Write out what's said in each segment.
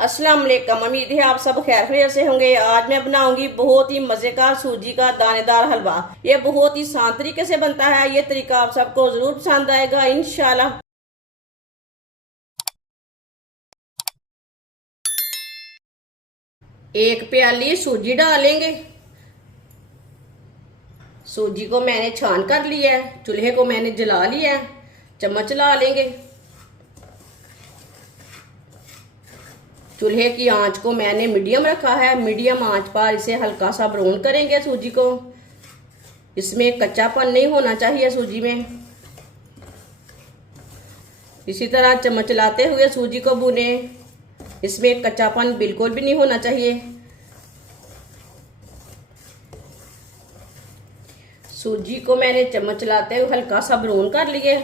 अस्सलाम वालेकुम। उम्मीद है आप सब खैर खैरियत से होंगे। आज मैं बनाऊंगी बहुत ही मजेदार सूजी का दानेदार हलवा। ये बहुत ही आसान तरीके से बनता है। ये तरीका आप सबको जरूर पसंद आएगा इंशाल्लाह। एक प्याली सूजी डालेंगे। सूजी को मैंने छान कर लिया है। चूल्हे को मैंने जला लिया है। चम्मच ला लेंगे। चूल्हे की आंच को मैंने मीडियम रखा है। मीडियम आंच पर इसे हल्का सा ब्राउन करेंगे सूजी को। इसमें कच्चापन नहीं होना चाहिए सूजी में। इसी तरह चम्मच चलाते हुए सूजी को भूने। इसमें कच्चापन बिल्कुल भी नहीं होना चाहिए। सूजी को मैंने चम्मच चलाते हुए हल्का सा ब्राउन कर लिए।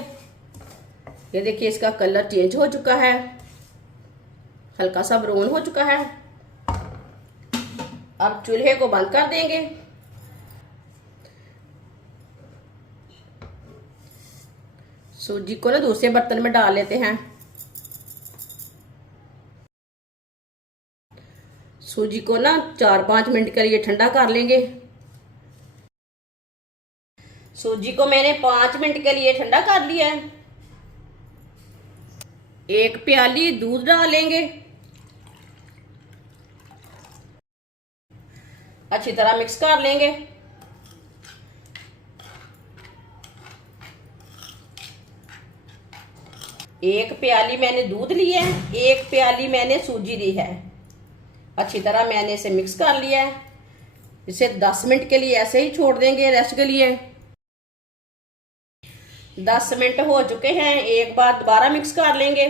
ये देखिए इसका कलर चेंज हो चुका है, हल्का सा ब्राउन हो चुका है। अब चूल्हे को बंद कर देंगे। सूजी को ना दूसरे बर्तन में डाल लेते हैं। सूजी को ना 4-5 मिनट के लिए ठंडा कर लेंगे। सूजी को मैंने 5 मिनट के लिए ठंडा कर लिया है। एक प्याली दूध डालेंगे। अच्छी तरह मिक्स कर लेंगे। एक प्याली मैंने दूध लिया है, एक प्याली मैंने सूजी ली है। अच्छी तरह मैंने इसे मिक्स कर लिया है। इसे 10 मिनट के लिए ऐसे ही छोड़ देंगे रेस्ट के लिए। 10 मिनट हो चुके हैं। एक बार दोबारा मिक्स कर लेंगे।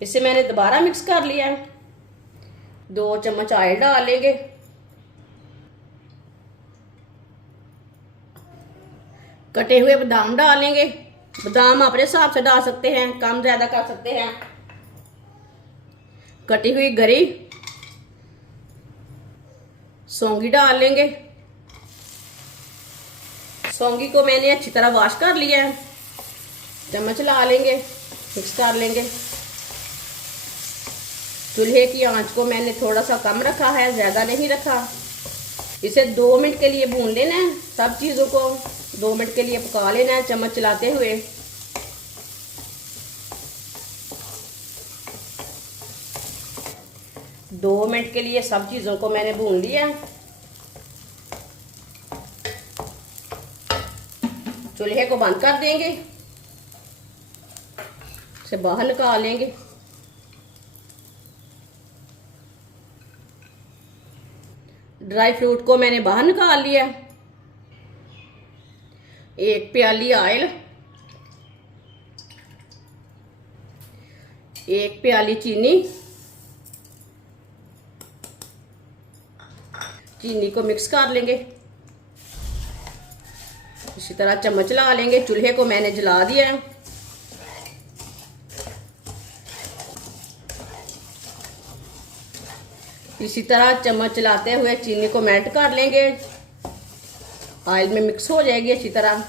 इसे मैंने दोबारा मिक्स कर लिया है। 2 चम्मच ऑयल डालेंगे। कटे हुए बादाम डालेंगे। बादाम अपने हिसाब से डाल सकते हैं, कम ज्यादा कर सकते हैं। कटी हुई गरी सौंगी डाल लेंगे। सौंगी को मैंने अच्छी तरह वॉश कर लिया है। चम्मच ला लेंगे, मिक्स कर लेंगे। चूल्हे की आंच को मैंने थोड़ा सा कम रखा है, ज्यादा नहीं रखा। इसे 2 मिनट के लिए भून लेना है। सब चीजों को 2 मिनट के लिए पका लेना है चम्मच चलाते हुए। दो मिनट के लिए सब चीजों को मैंने भून लिया। चूल्हे को बंद कर देंगे। इसे बाहर निकाल लेंगे। ड्राई फ्रूट को मैंने बाहर निकाल लिया। एक प्याली ऑयल, एक प्याली चीनी। चीनी को मिक्स कर लेंगे। इसी तरह चम्मच ला लेंगे। चूल्हे को मैंने जला दिया है। इसी तरह चम्मच चलाते हुए चीनी को मेल्ट कर लेंगे। ऑयल में मिक्स हो जाएगी अच्छी तरह।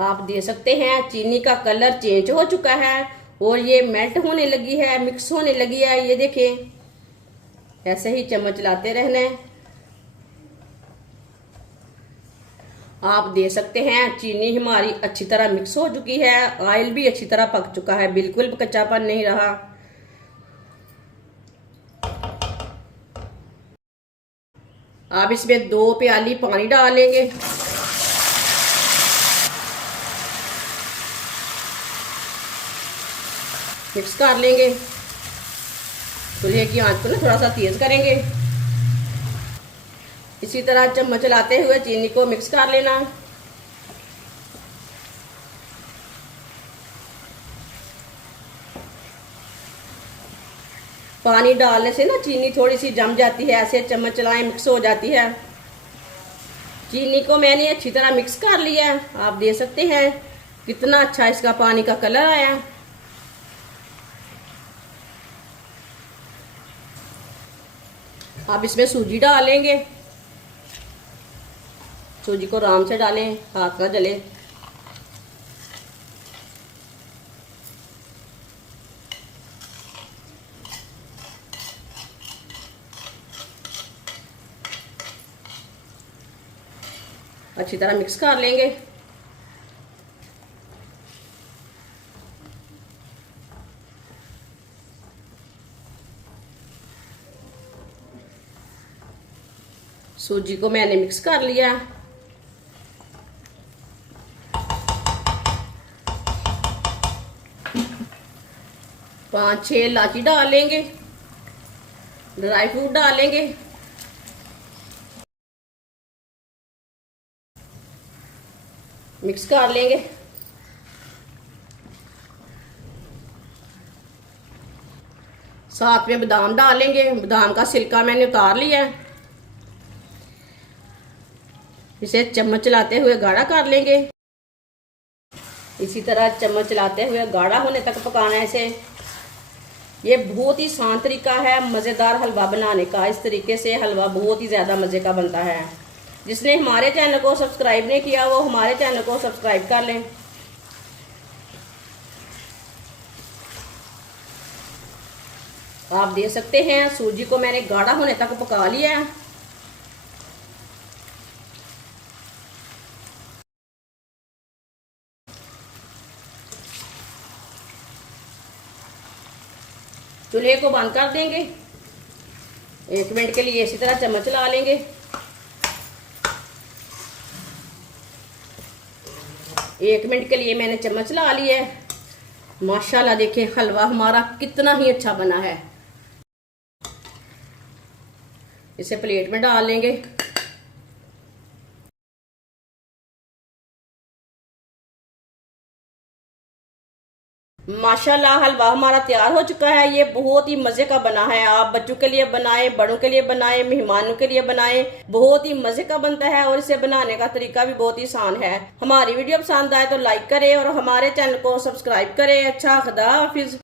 आप देख सकते हैं चीनी का कलर चेंज हो चुका है और ये मेल्ट होने लगी है, मिक्स होने लगी है। ये देखें, ऐसे ही चम्मच लाते रहना है। आप देख सकते हैं चीनी हमारी अच्छी तरह मिक्स हो चुकी है। ऑयल भी अच्छी तरह पक चुका है, बिल्कुल कच्चापन नहीं रहा। आप इसमें 2 प्याली पानी डालेंगे। मिक्स कर लेंगे। चूल्हे की आंच को ना थोड़ा सा तेज करेंगे। इसी तरह चम्मच चलाते हुए चीनी को मिक्स कर लेना। पानी डालने से ना चीनी थोड़ी सी जम जाती है, ऐसे चम्मच चलाएं मिक्स हो जाती है। चीनी को मैंने अच्छी तरह मिक्स कर लिया। आप देख सकते हैं कितना अच्छा इसका पानी का कलर आया। अब इसमें सूजी डालेंगे। सूजी को आराम से डालें, हाथ ना जले। अच्छी तरह मिक्स कर लेंगे। सूजी को मैंने मिक्स कर लिया। 5-6 इलायची डालेंगे, ड्राई फ्रूट डालेंगे, मिक्स कर लेंगे। साथ में बादाम डालेंगे। बादाम का छिलका मैंने उतार लिया है। इसे चम्मच चलाते हुए गाढ़ा कर लेंगे। इसी तरह चम्मच चलाते हुए गाढ़ा होने तक पकाना है इसे। ये बहुत ही आसान तरीका है मज़ेदार हलवा बनाने का। इस तरीके से हलवा बहुत ही ज़्यादा मज़े का बनता है। जिसने हमारे चैनल को सब्सक्राइब नहीं किया वो हमारे चैनल को सब्सक्राइब कर लें। आप देख सकते हैं सूजी को मैंने गाढ़ा होने तक पका लिया है। चूल्हे को बंद कर देंगे। 1 मिनट के लिए इसी तरह चम्मच चला लेंगे। 1 मिनट के लिए मैंने चम्मच चला लिया है। माशाल्लाह देखें हलवा हमारा कितना ही अच्छा बना है। इसे प्लेट में डाल लेंगे। माशाल्लाह हलवा हमारा तैयार हो चुका है। ये बहुत ही मजे का बना है। आप बच्चों के लिए बनाएं, बड़ों के लिए बनाएं, मेहमानों के लिए बनाएं। बहुत ही मजे का बनता है और इसे बनाने का तरीका भी बहुत ही आसान है। हमारी वीडियो पसंद आए तो लाइक करें और हमारे चैनल को सब्सक्राइब करें। अच्छा खुदा हाफिज।